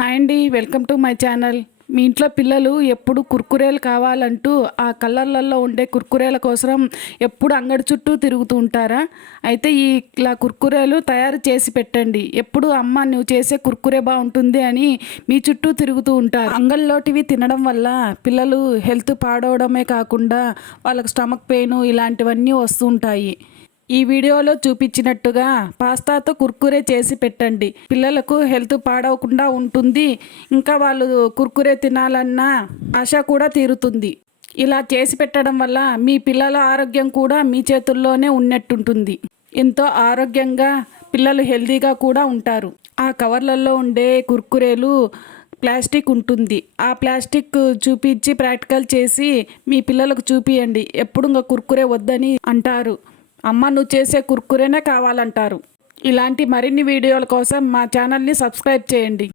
Hi అండి, welcome to my channel. మీ ఇంట్లో పిల్లలు ఎప్పుడు కుర్కురేలు కావాలంటూ ఆ కలర్లలో ఉండే కుర్కురేల కోసం ఎప్పుడు అంగడి చుట్టూ తిరుగుతూ ఉంటారా? అయితే ఇలా కుర్కురేలు తయారు చేసి పెట్టండి. ఎప్పుడు అమ్మ నువ్వు చేసే కుర్కురే బాగుంటుంది అని మీ చుట్టూ తిరుగుతూ ఉంటారు. అంగళ్ళలోటివి తినడం వల్ల పిల్లలు హెల్త్ పాడవడమే కాకుండా వాళ్ళకి స్టమక్ పెయిన్ ఇలాంటివన్నీ వస్తూ ఉంటాయి. ఈ వీడియోలో చూపించినట్టుగా పాస్తాతో కుర్కురే చేసి పెట్టండి. పిల్లలకు హెల్త్ పాడవకుండా ఉంటుంది. ఇంకా వాళ్ళు కుర్కురే తినాలన్న ఆశ కూడా తీరుతుంది. ఇలా చేసి పెట్టడం వల్ల మీ పిల్లల ఆరోగ్యం కూడా మీ చేతుల్లోనే ఉన్నట్టుంటుంది. ఎంతో ఆరోగ్యంగా పిల్లలు హెల్తీగా కూడా ఉంటారు. ఆ కవర్లలో ఉండే కుర్కురేలు ప్లాస్టిక్ ఉంటుంది. ఆ ప్లాస్టిక్ చూపించి ప్రాక్టికల్ చేసి మీ పిల్లలకు చూపియండి. ఎప్పుడు ఇంకా కుర్కురే వద్దని అంటారు. అమ్మ నువ్వు చేసే కుర్కురేనే కావాలంటారు. ఇలాంటి మరిన్ని వీడియోల కోసం మా ఛానల్ని సబ్స్క్రైబ్ చేయండి.